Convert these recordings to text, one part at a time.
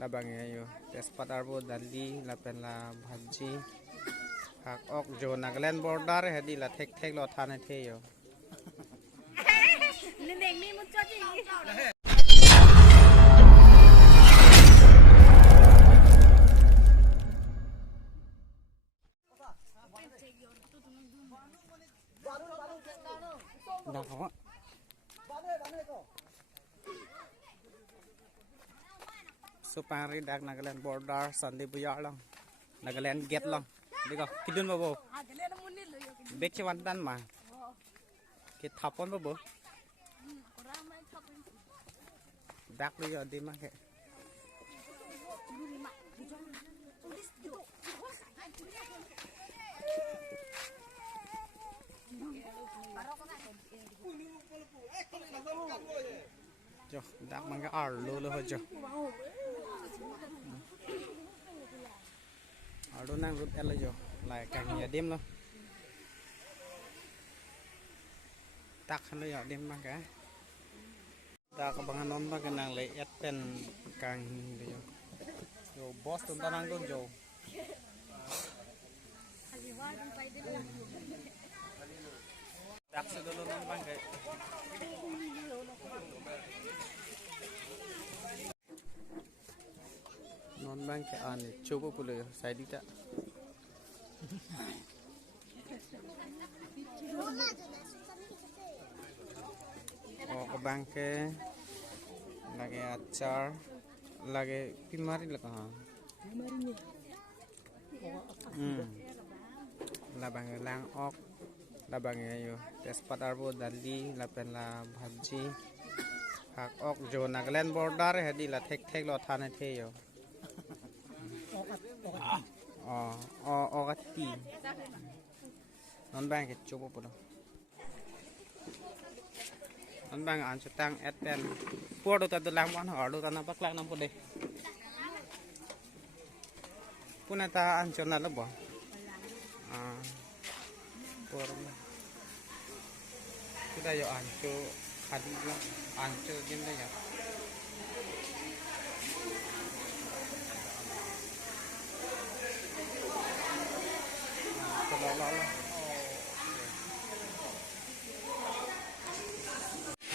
labangnya yo tespat arbo dali lapen la bhaji hak ok jo Nagaland border hedi la thek thek lo thane the yo dah kok Supari dak Nagaland border Sandi Buyar long Nagaland gate long diko kidun babo bek ci wantan ma ki thapon babo dak lu yo di ma ke jo dak mangga ar lu lo jo Aduh nang rút el jo lại càng nhà đêm luôn tak han yo đêm mang cả ta có bằng non mang cái nàng lấy et pen càng yo yo boss tuh tanang tuh jo tak sedulur non mang kayak non bang ke ane coba pula saya tidak oh bang ke lagi acar lagi pimari lah kan labang lang ok labang yo tespat arbo dali lapen la bhaji hak ok jo Nagaland border hedi la thek thek lo thane the yo okati non bang ke coba pula non bang an cetang eten podo ta lang wan hardo ta na paklak nam pode puna ta an chona lo bo por kita yo anco hadi anco jinda ya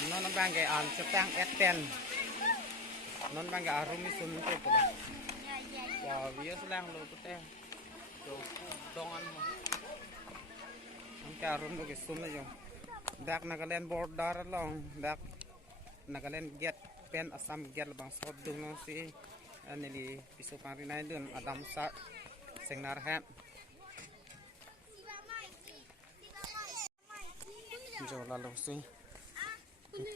non bang ke an cetang eten non bang ke arumi sun ko pula wa wies lang lo putih do dongan mo ang karum do ke sun yo dak Nagaland border long dak Nagaland get pen Assam get bang sod dung no si anili pisu pari nai dun adam sa sengnar hat jo lalu sih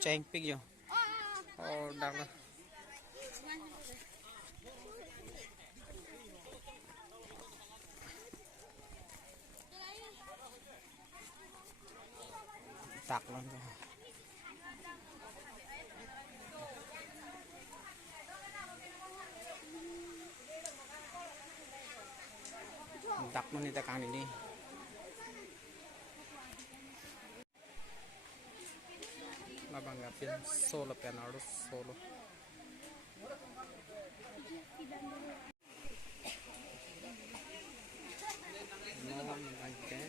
cheng pig yo oh dak lah tak lang tak mo ni takang ini labang apin solo penarus solo no bangke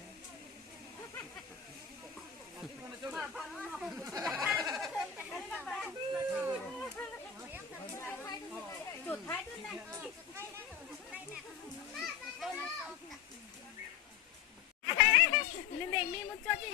Nên mi muốn cho chị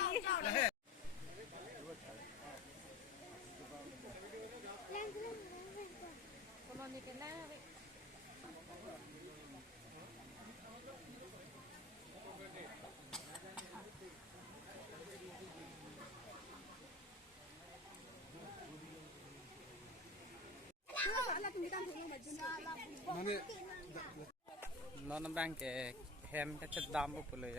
nó đang cái hem cái chất đam của phụ nữ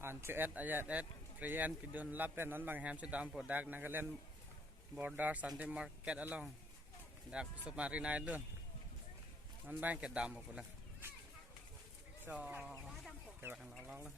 an chữ s ayat s rian kidun lapen non bang hem chất đam của dak Nagaland border Sunday market along dak Supari nai luôn non bang cái đam của phụ nữ cho cái bạn nó